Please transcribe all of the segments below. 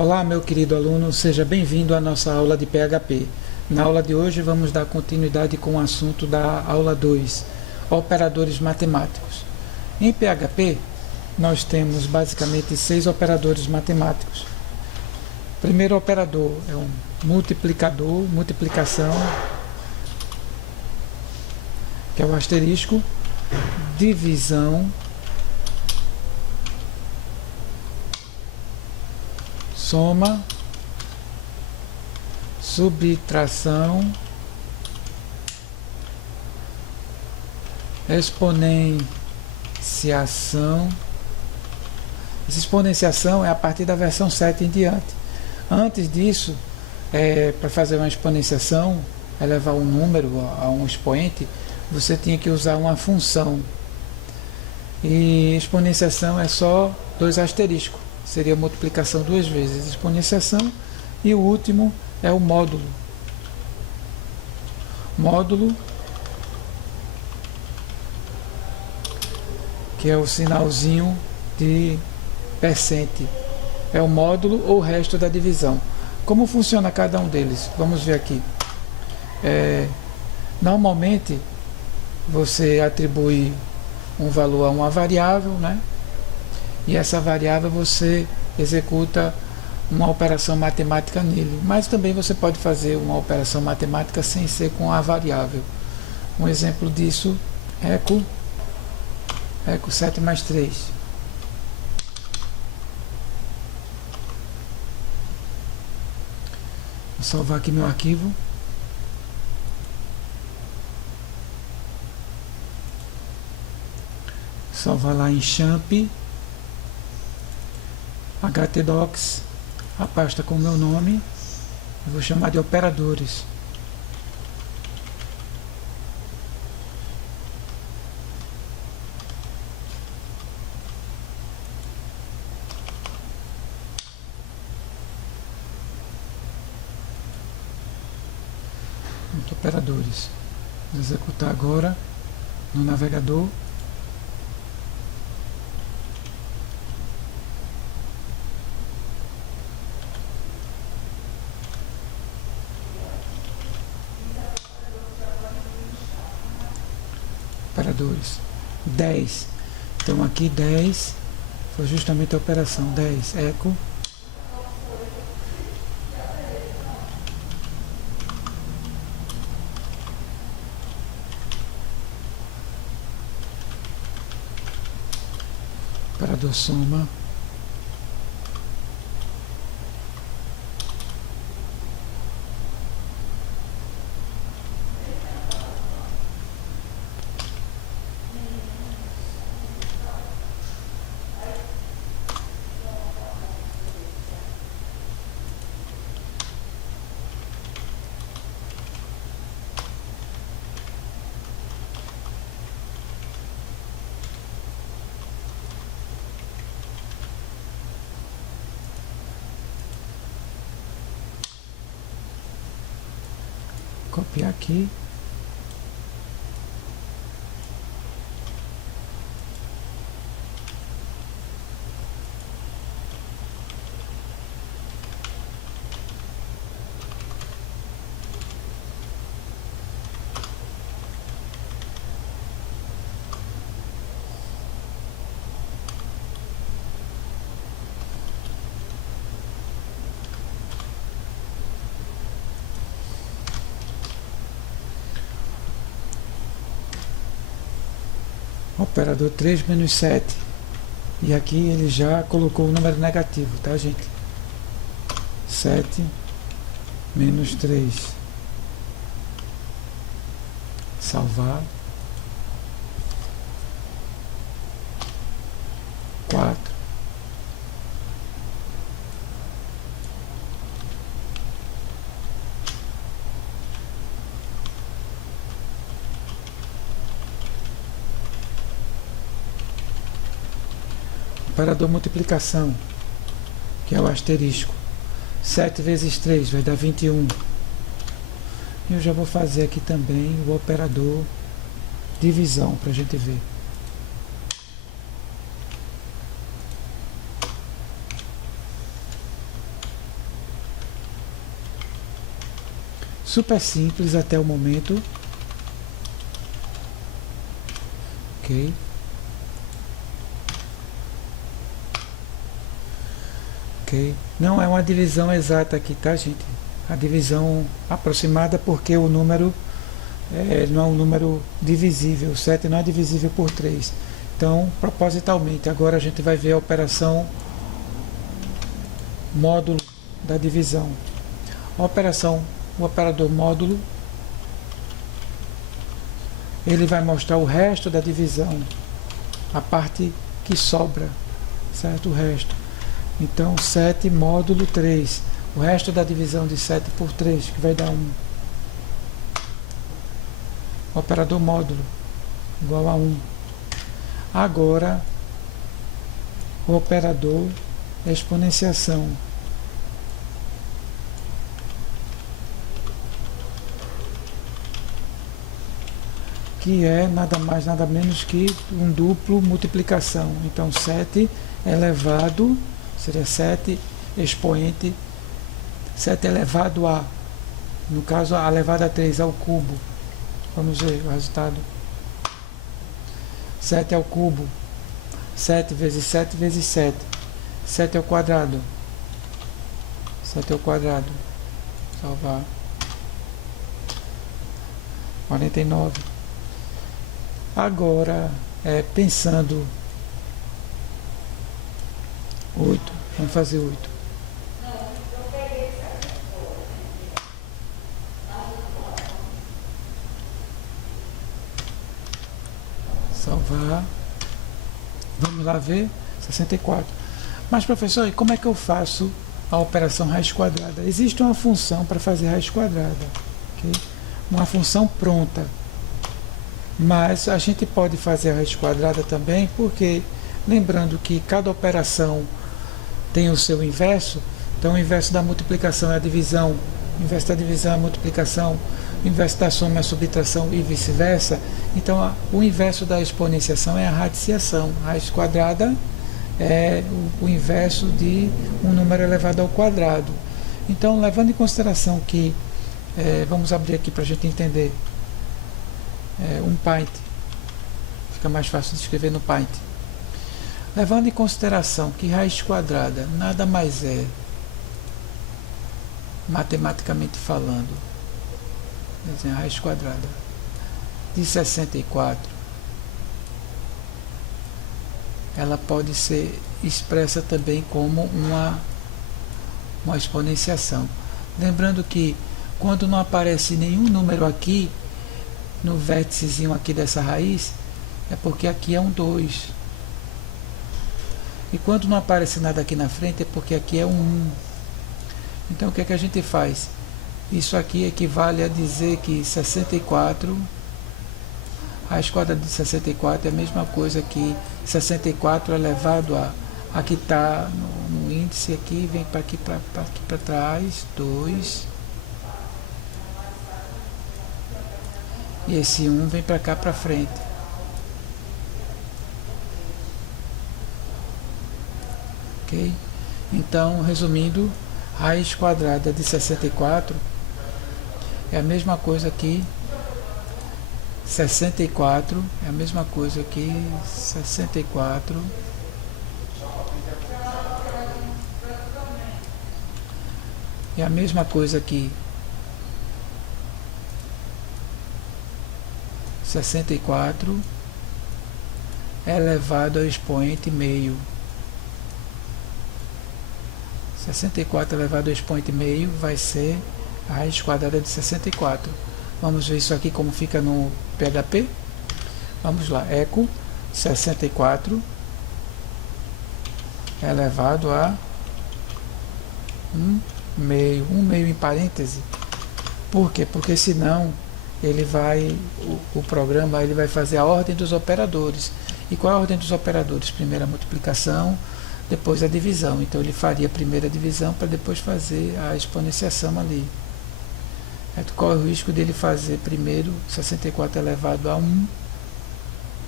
Olá, meu querido aluno, seja bem-vindo à nossa aula de PHP. Na aula de hoje vamos dar continuidade com o assunto da aula 2, operadores matemáticos. Em PHP, nós temos basicamente 6 operadores matemáticos. O primeiro operador é um multiplicador, multiplicação, que é o asterisco, divisão, soma, subtração, exponenciação. Essa exponenciação é a partir da versão 7 em diante. Antes disso, para fazer uma exponenciação, elevar um número a um expoente, você tinha que usar uma função. E exponenciação é só 2 asteriscos. Seria multiplicação 2 vezes exponenciação, e o último é o módulo. Módulo, que é o sinalzinho de percente, é o módulo ou o resto da divisão. Como funciona cada um deles? Vamos ver aqui. Normalmente você atribui um valor a uma variável, né? E essa variável você executa uma operação matemática nele. Mas também você pode fazer uma operação matemática sem ser com a variável. Um exemplo disso é eco 7 mais 3. Vou salvar aqui meu arquivo. Salvar lá em champ, htdocs, a pasta com o meu nome. Eu vou chamar de operadores. Operadores. Vou executar agora no navegador. Operadores 10. Então aqui 10 foi justamente a operação 10, eco operador soma, copiar aqui, operador 3 menos 7, e aqui ele já colocou o número negativo, tá, gente? 7 menos 3, salvar, 4, operador multiplicação, que é o asterisco. 7 vezes 3 vai dar 21. E eu já vou fazer aqui também o operador divisão, para a gente ver. super simples até o momento. Ok. Ok. Não é uma divisão exata aqui, tá, gente? A divisão aproximada porque o número não é um número divisível. 7 não é divisível por 3. Então, propositalmente, agora a gente vai ver a operação módulo da divisão. A operação, o operador módulo, ele vai mostrar o resto da divisão, a parte que sobra, certo? O resto. Então, 7 módulo 3, o resto da divisão de 7 por 3, que vai dar 1. Operador módulo igual a 1. Agora, o operador exponenciação. Que é nada mais, nada menos que um duplo multiplicação. Então, 7 elevado, seria 7 expoente, 7 elevado a, no caso, a elevado a 3 ao cubo. Vamos ver o resultado. 7 ao cubo. 7 vezes 7 vezes 7. 7 ao quadrado. 7 ao quadrado. Salvar. 49. Agora, pensando 8. Vamos fazer 8. Salvar. Vamos lá ver. 64. Mas, professor, e como é que eu faço a operação raiz quadrada? Existe uma função para fazer raiz quadrada. Okay? Uma função pronta. Mas a gente pode fazer a raiz quadrada também, porque lembrando que cada operação tem o seu inverso. Então o inverso da multiplicação é a divisão, o inverso da divisão é a multiplicação, o inverso da soma é a subtração e vice-versa. Então o inverso da exponenciação é a radiciação. A raiz quadrada é o inverso de um número elevado ao quadrado. Então, levando em consideração que, vamos abrir aqui para a gente entender, um Paint, fica mais fácil de escrever no Paint. Levando em consideração que raiz quadrada nada mais é, matematicamente falando, a raiz quadrada de 64, ela pode ser expressa também como uma exponenciação. Lembrando que quando não aparece nenhum número aqui, no vérticezinho aqui dessa raiz, é porque aqui é um 2. E quando não aparece nada aqui na frente, é porque aqui é um 1. Então o que é que a gente faz? Isso aqui equivale a dizer que 64, a raiz quadrada de 64 é a mesma coisa que 64 elevado a que está no índice aqui, vem para aqui para trás, 2. E esse 1 vem para cá para frente. Ok? Então, resumindo, raiz quadrada de 64 é a mesma coisa que 64, é a mesma coisa que 64 é a mesma coisa que 64 elevado ao expoente meio. 64 elevado ao expoente meio vai ser a raiz quadrada de 64. Vamos ver isso aqui como fica no PHP. Vamos lá, eco 64 elevado a 1 meio em parêntese. Por quê? Porque senão ele vai, o programa ele vai fazer a ordem dos operadores. E qual é a ordem dos operadores? Primeiro a multiplicação, depois a divisão. Então ele faria primeiro a divisão para depois fazer a exponenciação ali. Corre o risco dele fazer primeiro 64 elevado a 1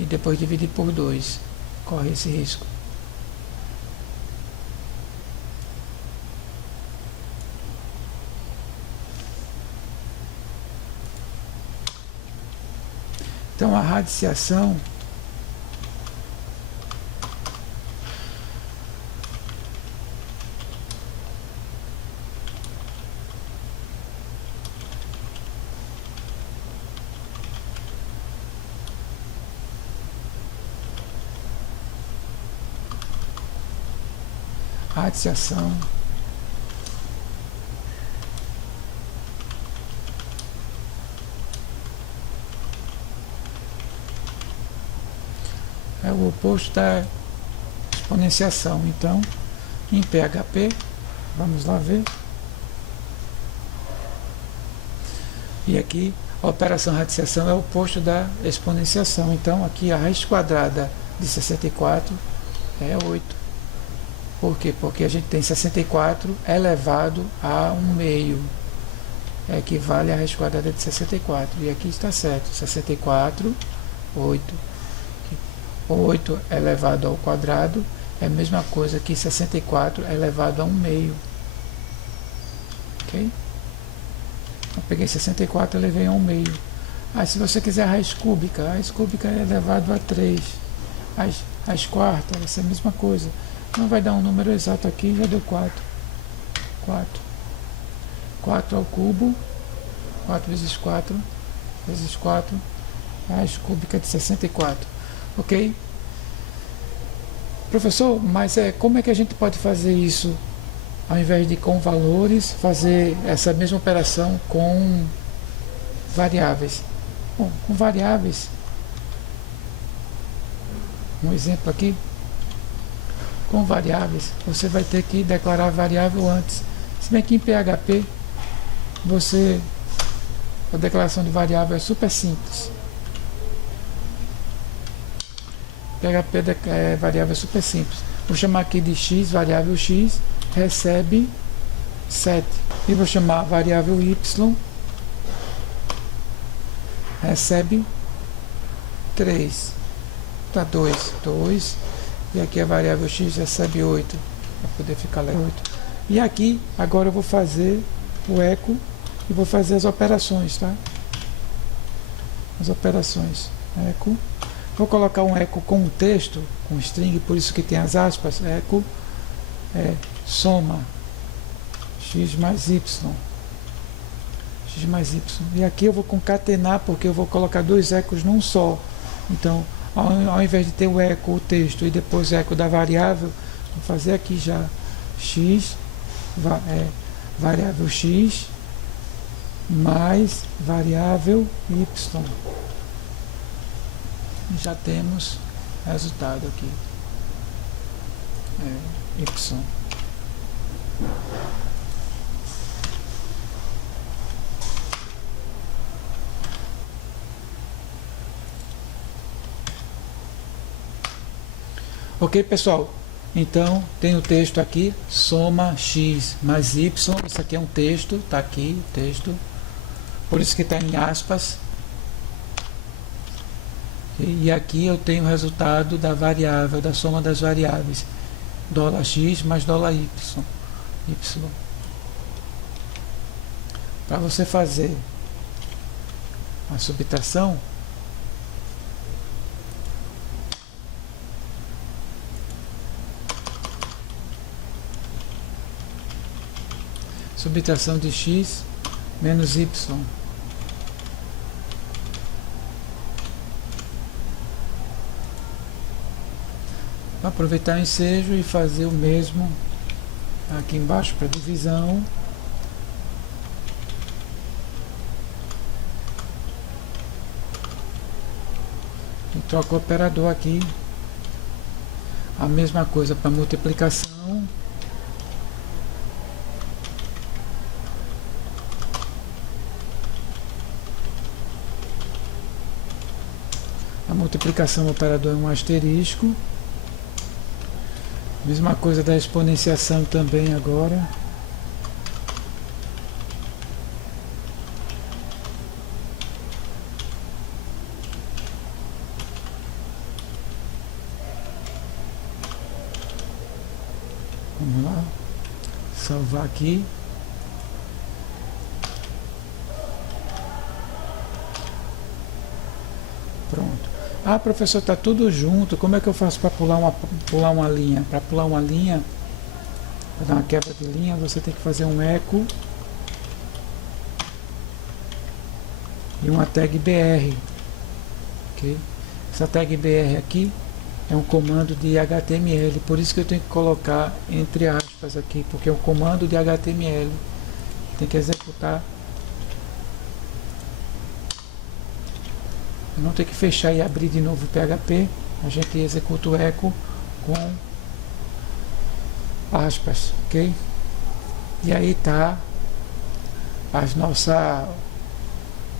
e depois dividir por 2. Corre esse risco. Então a radiciação é o oposto da exponenciação. Então, em PHP, vamos lá ver. E aqui, a operação radiciação é o oposto da exponenciação. Então, aqui a raiz quadrada de 64 é 8. Por quê? Porque a gente tem 64 elevado a 1/2. Equivale à raiz quadrada de 64. E aqui está certo. 64, 8. 8 elevado ao quadrado é a mesma coisa que 64 elevado a 1/2. Ok? Eu peguei 64 e elevei a 1/2. Aí se você quiser a raiz cúbica é elevado a 3. Raiz quarta vai ser a mesma coisa. Não vai dar um número exato aqui, já deu 4. 4 ao cubo. 4 vezes 4 vezes 4. Raiz cúbica de 64. Ok? Professor, mas como é que a gente pode fazer isso, ao invés de com valores, fazer essa mesma operação com variáveis? Bom, com variáveis, um exemplo aqui, com variáveis, você vai ter que declarar a variável antes. Se bem que em PHP, a declaração de variável é super simples. PHP variável é super simples. Vou chamar aqui de x, variável x, recebe 7. E vou chamar a variável y, recebe 3. Tá 2. E aqui a variável x recebe 8. Para poder ficar lá 8. E aqui, agora eu vou fazer o eco e vou fazer as operações, tá? As operações. Eco. Vou colocar um eco com um texto, com string, por isso que tem as aspas. Eco soma x mais y. X mais y. E aqui eu vou concatenar, porque eu vou colocar dois ecos num só. Então, ao invés de ter o eco, o texto, e depois o eco da variável, vou fazer aqui já x, variável x, mais variável y. Já temos resultado aqui. Y. Ok, pessoal? Então, tem o texto aqui, soma x mais y. Isso aqui é um texto, está aqui o texto. Por isso que está em aspas. E aqui eu tenho o resultado da variável, da soma das variáveis. $x mais $y. Para você fazer a subtração, de x menos y. Vou aproveitar o ensejo e fazer o mesmo aqui embaixo para divisão. E troco o operador aqui. A mesma coisa para multiplicação. A multiplicação, o operador é um asterisco. Mesma coisa da exponenciação também agora. Vamos lá. Salvar aqui. Ah, professor, está tudo junto, como é que eu faço para pular uma linha? Para pular uma linha, para dar uma quebra de linha, você tem que fazer um eco e uma tag BR. Okay? Essa tag BR aqui é um comando de HTML, por isso que eu tenho que colocar entre aspas aqui, porque é um comando de HTML, tem que executar. Não tem que fechar e abrir de novo o PHP, a gente executa o eco com aspas, ok? E aí tá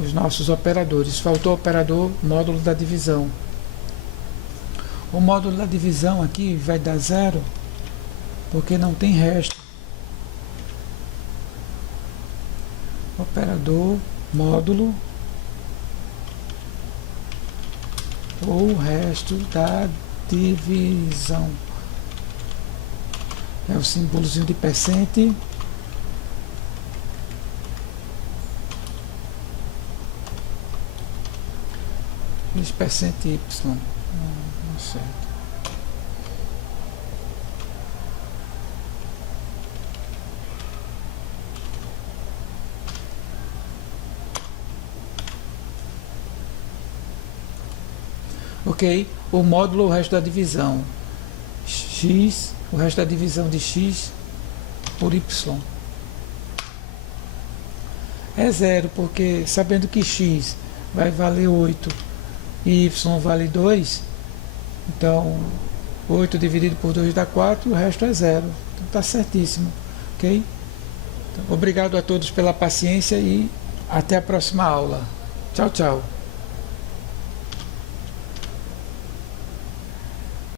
os nossos operadores. Faltou o operador módulo da divisão. O módulo da divisão aqui vai dar 0 porque não tem resto. Operador módulo ou resto da divisão. É o símbolozinho de percente. Esse percente Y. Não sei. Ok, o módulo, o resto da divisão. X, o resto da divisão de X por Y. É 0, porque sabendo que X vai valer 8 e Y vale 2, então 8 dividido por 2 dá 4, o resto é 0. Então está certíssimo. Ok? Então, obrigado a todos pela paciência e até a próxima aula. Tchau, tchau.